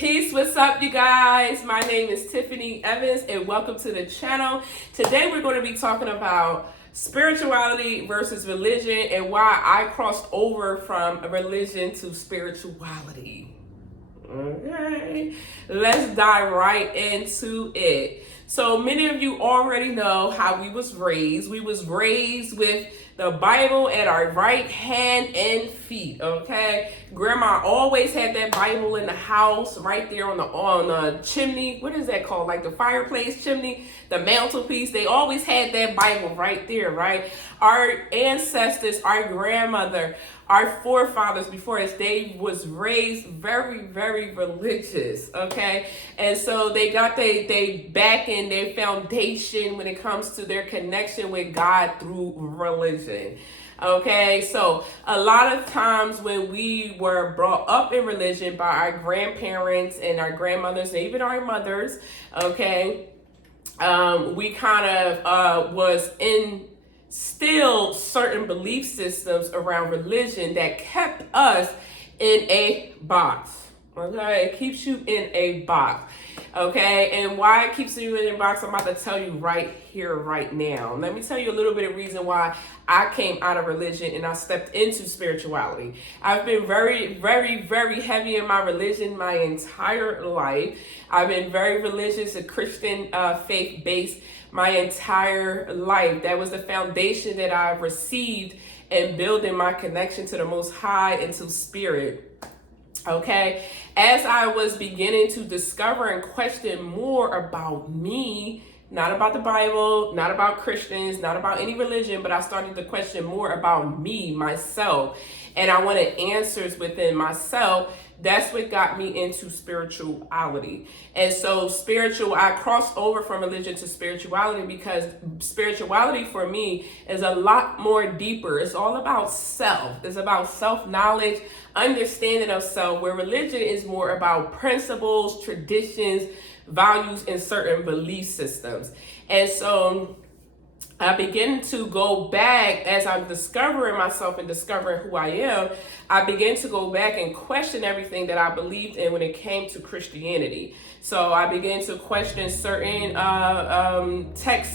Peace, what's up, you guys? My name is Tiffany Evans, and welcome to the channel. Today we're going to be talking about spirituality versus religion and why I crossed over from religion to spirituality. Okay, let's dive right into it. So many of you already know how we was raised. We was raised with the Bible at our right hand and feet. Okay, Grandma always had that Bible in the house, right there on the chimney. What is that called? Like the fireplace chimney, the mantelpiece. They always had that Bible right there, right? Our ancestors, our grandmother, our forefathers before us, they was raised very, very religious, okay? And so they got they backing, their foundation when it comes to their connection with God through religion. Okay, so a lot of times when we were brought up in religion by our grandparents and our grandmothers and even our mothers, okay, we kind of was in still certain belief systems around religion that kept us in a box. Okay, it keeps you in a box. Okay, and why it keeps you in a box, I'm about to tell you right here, right now. Let me tell you a little bit of reason why I came out of religion and I stepped into spirituality. I've been very, very, very heavy in my religion my entire life. I've been very religious, a Christian faith-based my entire life. That was the foundation that I received in building my connection to the Most High and to Spirit. Okay, as I was beginning to discover and question more about me, not about the Bible, not about Christians, not about any religion, but I started to question more about me, myself, and I wanted answers within myself. That's what got me into spirituality. And so I crossed over from religion to spirituality because spirituality for me is a lot more deeper. It's all about self. It's about self-knowledge, understanding of self, where religion is more about principles, traditions, values, and certain belief systems. And so I begin to go back as I'm discovering myself and discovering who I am. I began to go back and question everything that I believed in when it came to Christianity. So I began to question certain texts,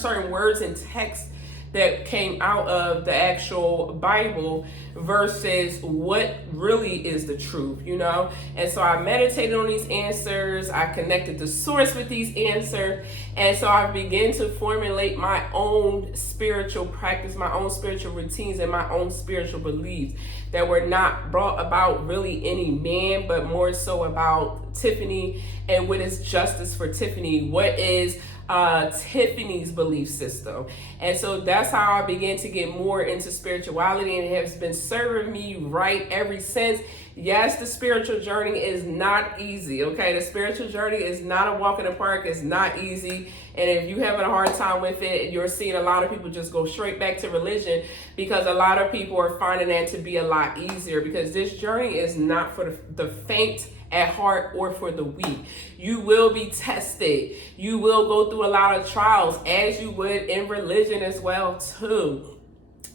certain words and texts that came out of the actual Bible versus what really is the truth, you know? And so I meditated on these answers. I connected the source with these answers. And so I began to formulate my own spiritual practice, my own spiritual routines, and my own spiritual beliefs that were not brought about really any man, but more so about Tiffany and what is justice for Tiffany. What is Tiffany's belief system. And so that's how I began to get more into spirituality, and it has been serving me right ever since. Yes, the spiritual journey is not easy. Okay, the spiritual journey is not a walk in the park. It's not easy. And if you're having a hard time with it, you're seeing a lot of people just go straight back to religion because a lot of people are finding that to be a lot easier, because this journey is not for the faint at heart or for the weak. You will be tested. You will go through a lot of trials, as you would in religion as well too.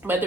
But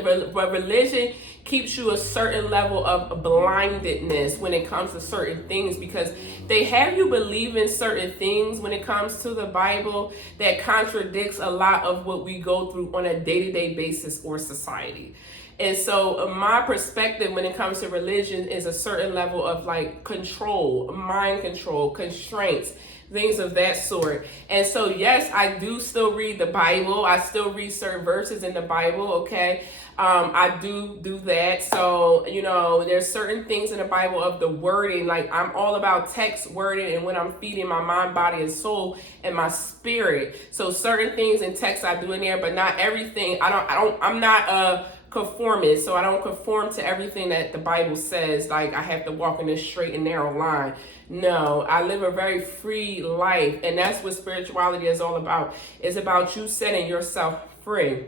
religion keeps you a certain level of blindedness when it comes to certain things, because they have you believe in certain things when it comes to the Bible that contradicts a lot of what we go through on a day-to-day basis or society. And so my perspective when it comes to religion is a certain level of like control, mind control, constraints, things of that sort. And so, yes, I do still read the Bible. I still read certain verses in the Bible, okay? I do that. So, you know, there's certain things in the Bible of the wording, like I'm all about text wording and when I'm feeding my mind, body, and soul and my spirit. So certain things in text I do in there, but not everything. I'm not a conformist, so I don't conform to everything that the Bible says, like I have to walk in this straight and narrow line. No, I live a very free life, and that's what spirituality is all about. It's about you setting yourself free.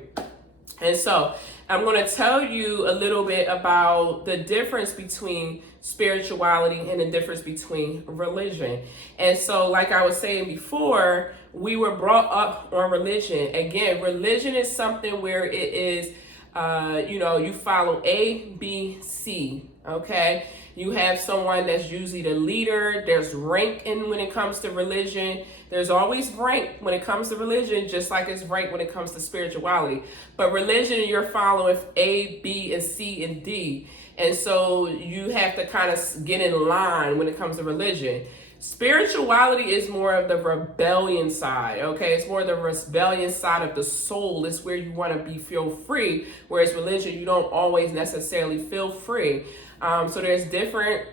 And so I'm going to tell you a little bit about the difference between spirituality and the difference between religion. And so, like I was saying before, we were brought up on religion. Again, religion is something where it is you follow A, B, C, okay? You have someone that's usually the leader. There's rank in when it comes to religion. There's always rank when it comes to religion, just like it's rank when it comes to spirituality. But religion, you're following A, B, and C, and D. And so you have to kind of get in line when it comes to religion. Spirituality is more of the rebellion side, okay? It's more the rebellion side of the soul. It's where you want to feel free, whereas religion, you don't always necessarily feel free. So there's different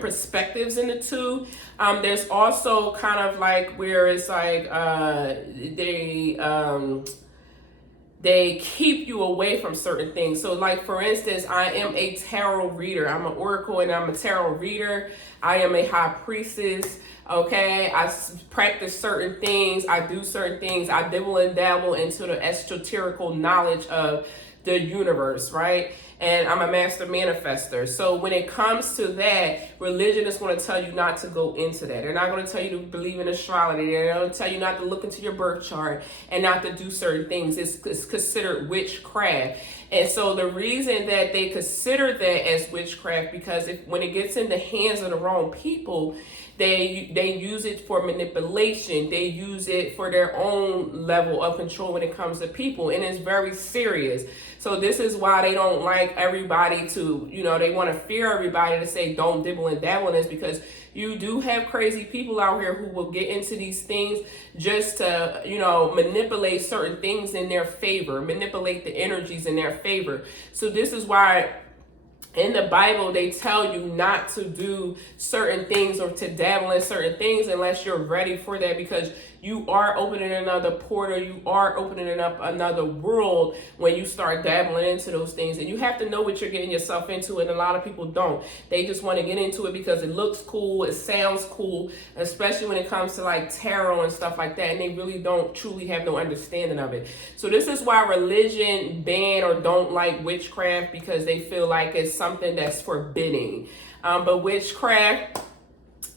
perspectives in the two. There's also kind of like where it's like they keep you away from certain things. So like, for instance, I am a tarot reader. I'm an oracle and I'm a tarot reader. I am a high priestess. Okay, I practice certain things. I do certain things. I dibble and dabble into the esoterical knowledge of the universe, right? And I'm a master manifester. So when it comes to that, religion is going to tell you not to go into that. They're not going to tell you to believe in astrology. They're going to tell you not to look into your birth chart and not to do certain things. It's considered witchcraft. And so the reason that they consider that as witchcraft, because when it gets in the hands of the wrong people, they use it for manipulation. They use it for their own level of control when it comes to people. And it's very serious. So this is why they don't like everybody to, they want to fear everybody to say, don't dibble and dabble in this, because you do have crazy people out here who will get into these things just to, manipulate certain things in their favor, manipulate the energies in their favor. So this is why in the Bible, they tell you not to do certain things or to dabble in certain things unless you're ready for that, because you are opening another portal. You are opening up another world when you start dabbling into those things. And you have to know what you're getting yourself into. And a lot of people don't. They just want to get into it because it looks cool. It sounds cool, especially when it comes to like tarot and stuff like that. And they really don't truly have no understanding of it. So this is why religion ban or don't like witchcraft, because they feel like it's something that's forbidding. But witchcraft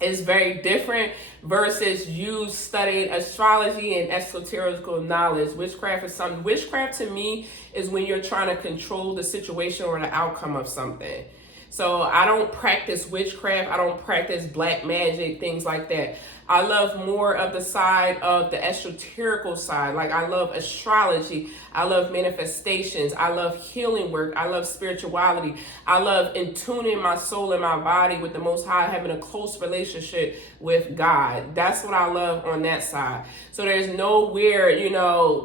is very different versus you studying astrology and esoterical knowledge. Witchcraft to me is when you're trying to control the situation or the outcome of something. So I don't practice witchcraft. I don't practice black magic, things like that. I love more of the side of the esoterical side. Like, I love astrology. I love manifestations. I love healing work. I love spirituality. I love in tuning my soul and my body with the Most High, having a close relationship with God. That's what I love on that side. So there's nowhere,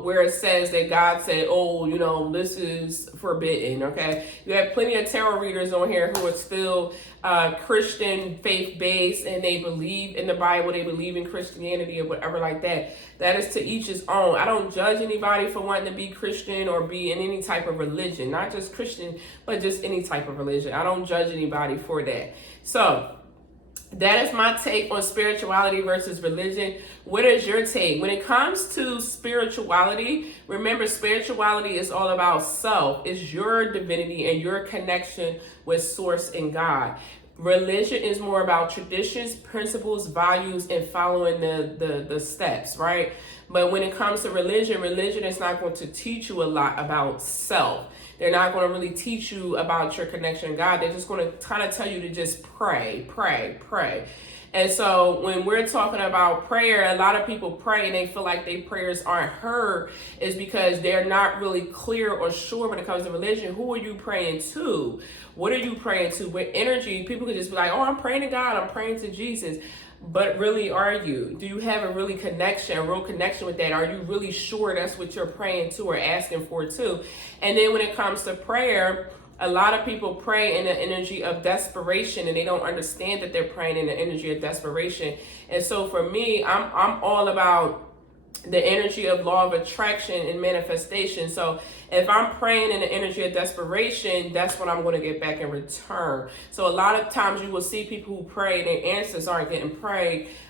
where it says that God said, oh, this is forbidden, okay? You have plenty of tarot readers on here who are still Christian faith-based, and they believe in the Bible, they believe in Christianity or whatever like that. That is to each his own. I don't judge anybody for wanting to be Christian or be in any type of religion, not just Christian, but just any type of religion. I don't judge anybody for that. So that is my take on spirituality versus religion. What is your take? When it comes to spirituality, remember, spirituality is all about self. It's your divinity and your connection with Source and God. Religion is more about traditions, principles, values, and following the steps, right? But when it comes to religion is not going to teach you a lot about self. They're not going to really teach you about your connection to God. They're just going to kind of tell you to just pray. And so when we're talking about prayer, a lot of people pray and they feel like their prayers aren't heard, is because they're not really clear or sure when it comes to religion. Who are you praying to? What are you praying to? With energy, people could just be like, oh, I'm praying to God, I'm praying to Jesus. But really, are you? Do you have a real connection with that? Are you really sure that's what you're praying to or asking for too? And then when it comes to prayer, a lot of people pray in the energy of desperation, and they don't understand that they're praying in the energy of desperation. And so for me, I'm all about the energy of law of attraction and manifestation. So if I'm praying in the energy of desperation, that's what I'm going to get back in return. So a lot of times you will see people who pray, their answers aren't getting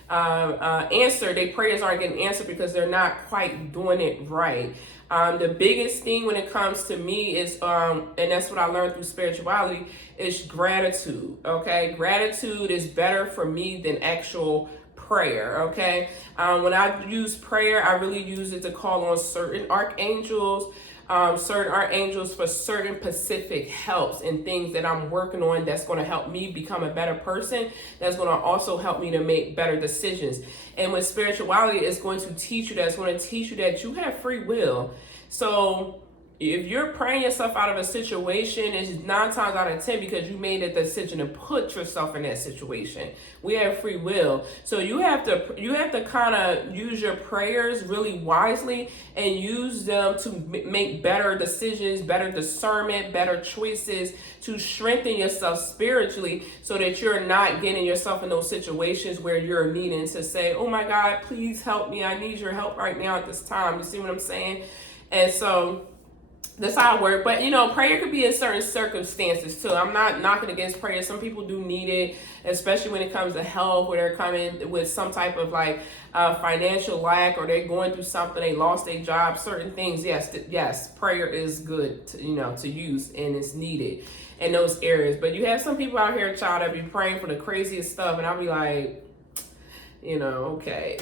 answered. Their prayers aren't getting answered because they're not quite doing it right. The biggest thing when it comes to me is, and that's what I learned through spirituality, is gratitude. Okay, gratitude is better for me than actual prayer. Okay, when I use prayer, I really use it to call on certain archangels, certain archangels for certain specific helps and things that I'm working on that's going to help me become a better person, that's going to also help me to make better decisions. And with spirituality, it's going to teach you that, it's going to teach you that you have free will. So if you're praying yourself out of a situation, it's 9 times out of 10 because you made a decision to put yourself in that situation. We have free will. So you have to kind of use your prayers really wisely and use them to make better decisions, better discernment, better choices, to strengthen yourself spiritually so that you're not getting yourself in those situations where you're needing to say, oh my God, please help me. I need your help right now at this time. You see what I'm saying? And so that's how it works. But, you know, prayer could be in certain circumstances, too. I'm not knocking against prayer. Some people do need it, especially when it comes to health, where they're coming with some type of, like, financial lack, or they're going through something, they lost their job, certain things. Yes, prayer is good, to use, and it's needed in those areas. But you have some people out here, child, that be praying for the craziest stuff, and I'll be like, okay,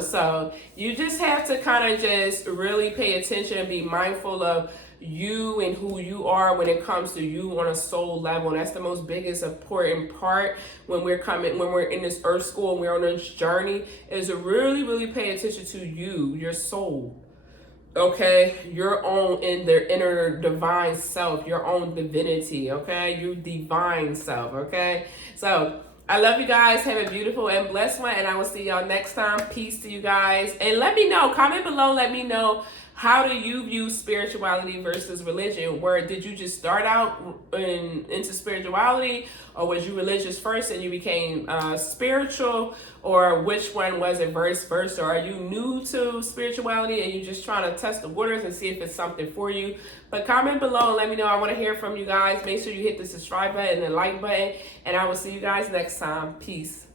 so you just have to kind of just really pay attention and be mindful of you and who you are when it comes to you on a soul level. And that's the most biggest important part when we're in this earth school and we're on this journey, is to really pay attention to you, your soul. Okay, your own inner divine self, your own divinity. Okay, your divine self. Okay, so I love you guys. Have a beautiful and blessed one, and I will see y'all next time. Peace to you guys. And let me know, comment below, let me know, how do you view spirituality versus religion? Where did you just start out into spirituality, or was you religious first and you became spiritual, or which one was it, vice versa? Or are you new to spirituality and you just trying to test the waters and see if it's something for you? But comment below and let me know. I want to hear from you guys. Make sure you hit the subscribe button and the like button, and I will see you guys next time. Peace.